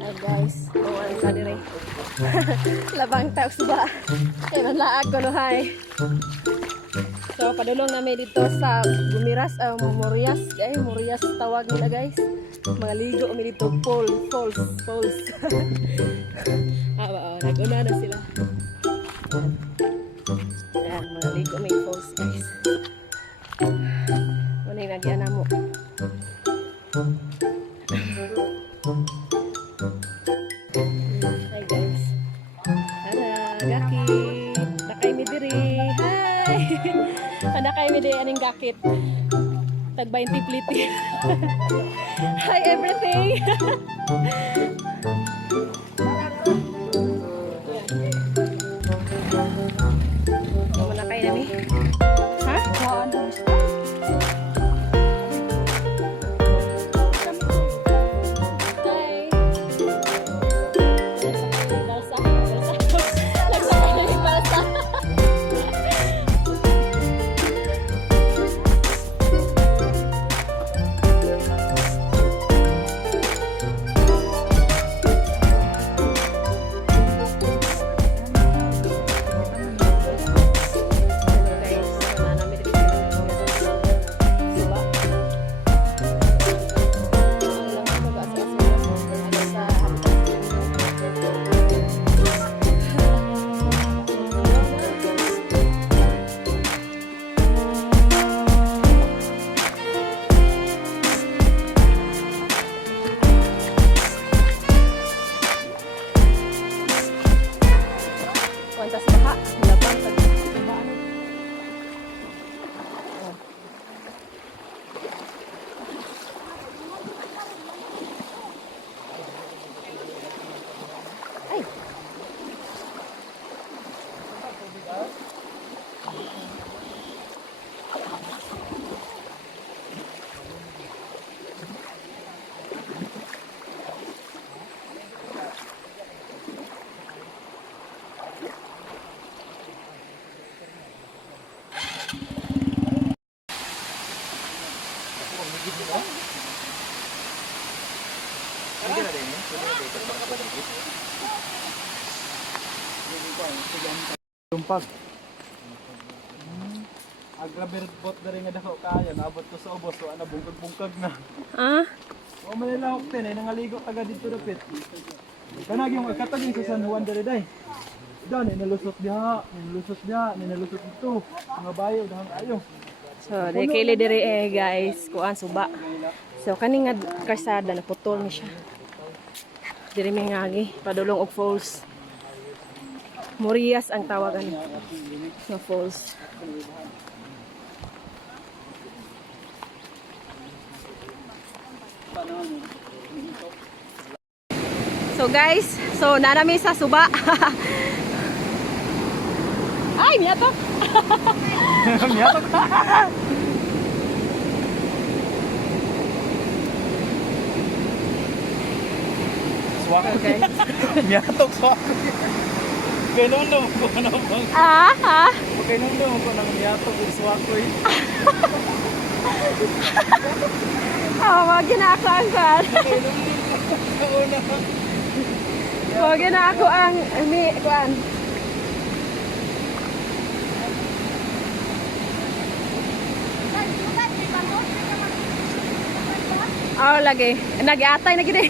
Ay guys, buwan sa dire. Labang taos ba? Kaya nanlaag ko no hay. So padulong namin dito sa Gumiras, Morias. Morias tawag nila guys. Mga ligo kami dito, falls. Nag-una na sila. Ayan, mga ligo may falls guys. Ano yung nagyan mo? Hi guys. Tara, gakit. Nakay mi diri. Hi. Nakay mi diri aning gakit. Tag 20 pliti. Hi everything. Wala kayo nami. Ha? Kuantas baha, labang pag baha. Ay. Tumpag. Agrabert bot na rin nga dako kaya. Naabot ko sa ubos. So, bungkag-bungkag na. Ah? O, malalawak din eh. Nangaligo taga dito dapit. Kanag yung katagin sa San Juan dere day. Doon, nilusot diha. Nilusot dito. Mga bayo, dahang ayo. So, di kili diri guys, kuan suba. So kaning nga karsada naputol ni siya. Diri may ngagi, padulong og falls. Morias ang tawagan nga falls. So guys, so nanami sa suba. Ay, miyatok. Miyatok. Swak. Okay. Miyatok swak. Ganun ko na bang. Ganun ko nang miyatok yung swak ko eh. Wag na ako ang kuan. Wag na ako ang kuan. Oh, lagi. Nag-atay na gid. Okay,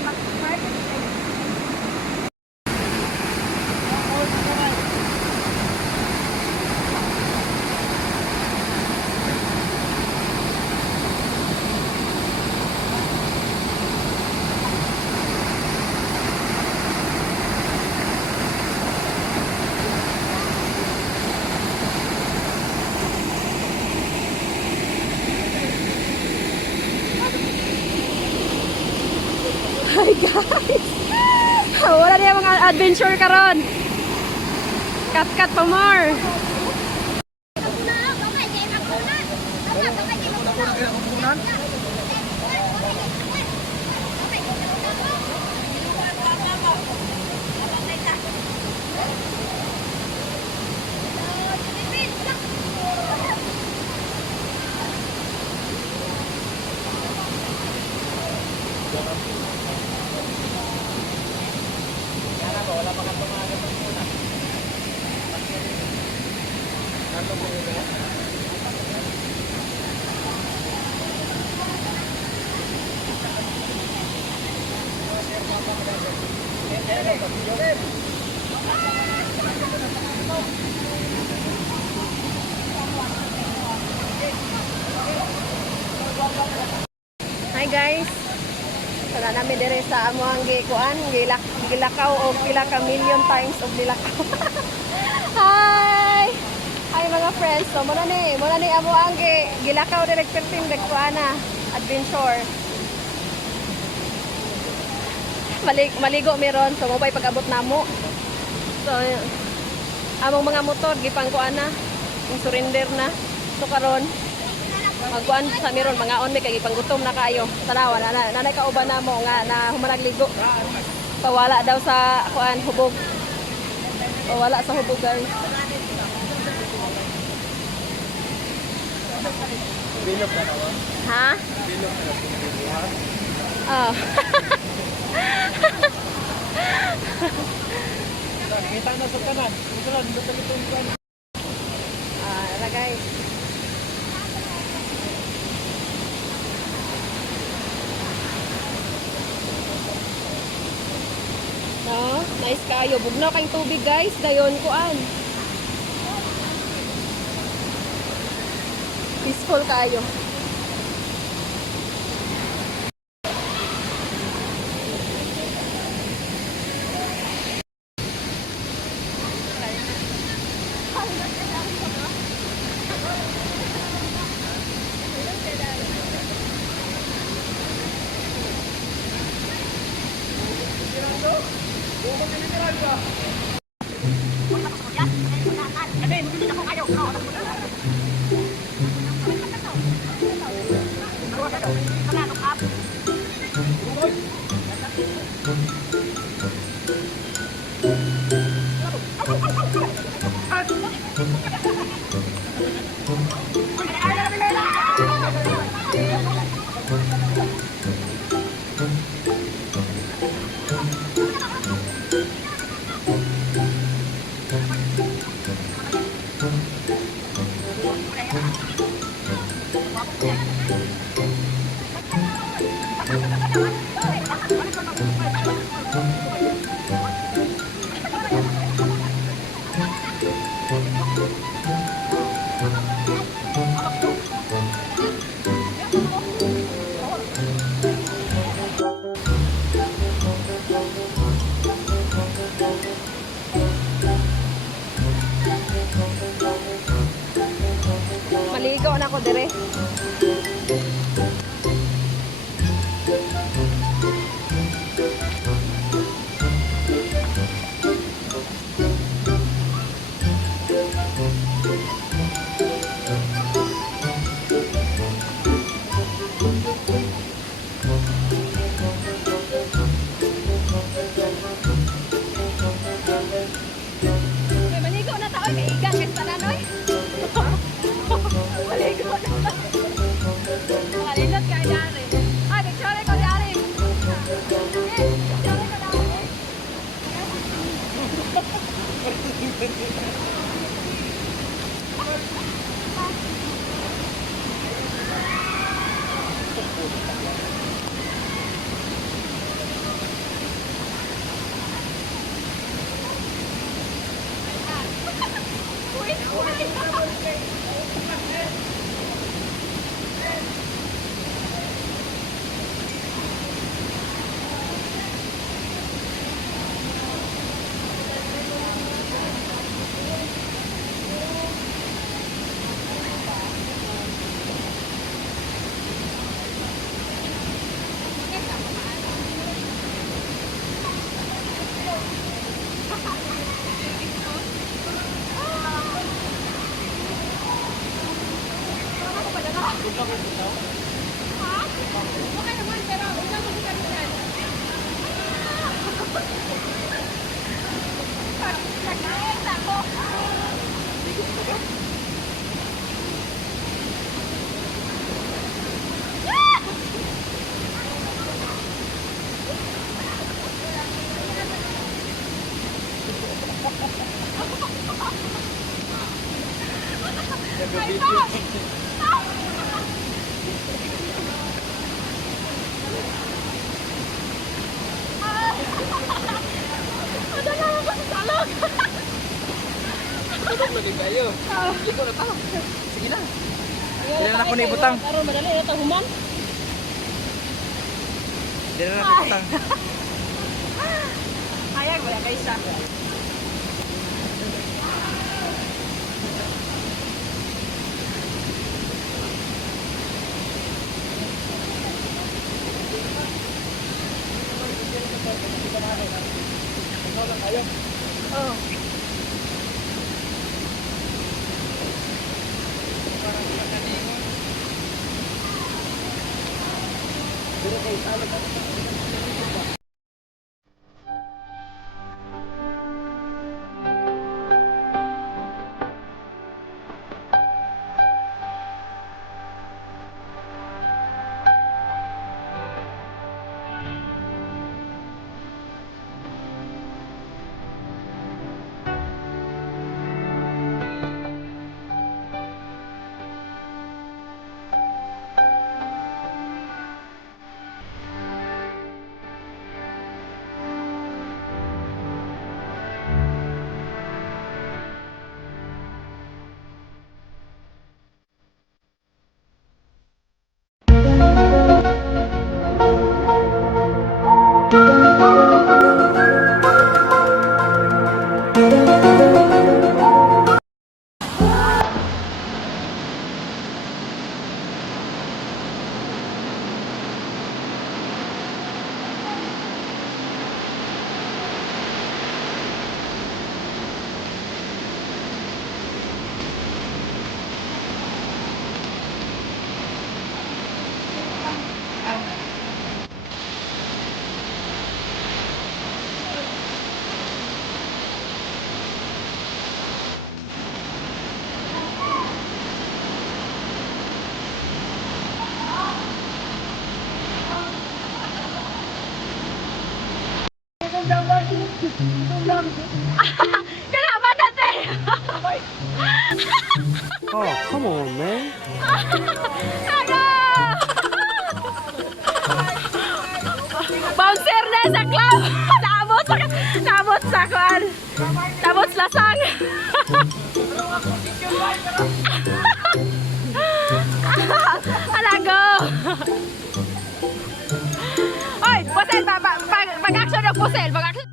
mag-private play. Hi guys! Wala niya mga adventure karon. Kat-kat pa more. Hi guys. Sana namin dire sa amuang gikuan, gilakaw og pila ka million times og nilakaw. Hi. Hi mga friends. So muna ni amuang gilakaw dire perting dagkuana adventure. Maligo meron so mobay pag-abot namo. So among mga motor gipangkuan na, surrender na. So karon magkuan sa meron mga on may kay panggutom na kayo. Tanawa nanay kauban namo nga na humanagligo. Pawala daw sa kuan hubog. Pawala sa hubog guys. Bilog na nawa. Ha? Bilog na nawa. Oh. Kita na sa kanan. Ito lang, dito yung kanan. Guys. No, nice kayo. Bugnaw kayong tubig guys. Dayon kuan. Peaceful kayo. Maligo na ako dire. Maligo na tayo kay igang kay sananoy. Maligo na. Malilot ka yari. Ay, picture ko yari. Tutok lagi kayo. Liko na tao. Sige na. Hindi na ako naibutang. Karon madali na ito human. Hindi na ako naibutang. Ayag wala kay siya. Oh. Kenapa natin? Oh, come on, man. Ano? Bouncer na sa club. Naabot sa kwan. Naabot sa lasang. Alago. Oy, pusel pag-action ng pusel, pag-action.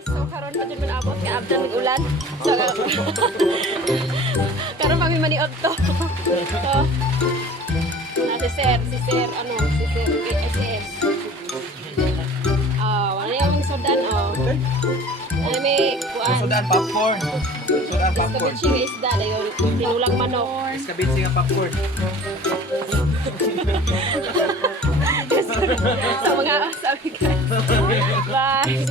So karon pa jud abot kay abdan ng ulan. So karon pa mi maniod to. So si sir KSS. Wala yung sodan ano may kuan. Sudan popcorn. Sudan popcorn. Escabeche nga isda na yung tinulang manok. Escabeche nga popcorn. So mga sabi guys. Bye.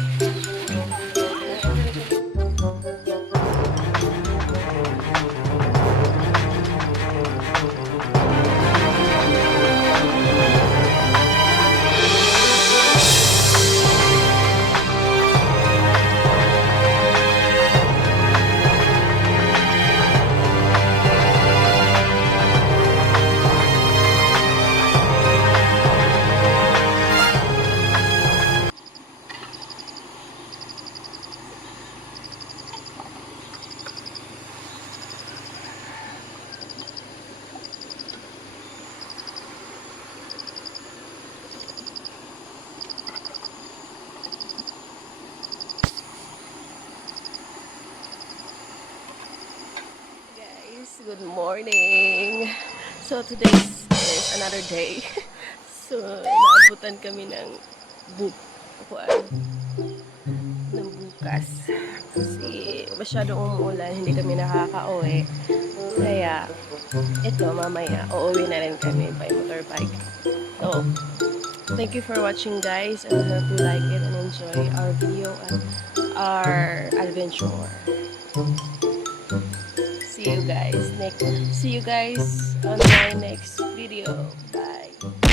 Good morning. So today is another day. So naabutan kami ng ng buka. bukas. Kasi masyadong umuulan, hindi kami nakaka-uwi. Kaya, ito mamaya, uuwi na rin kami by motorbike. So, thank you for watching guys, and I hope you like it and enjoy our video and our adventure. See you guys on my next video. Bye.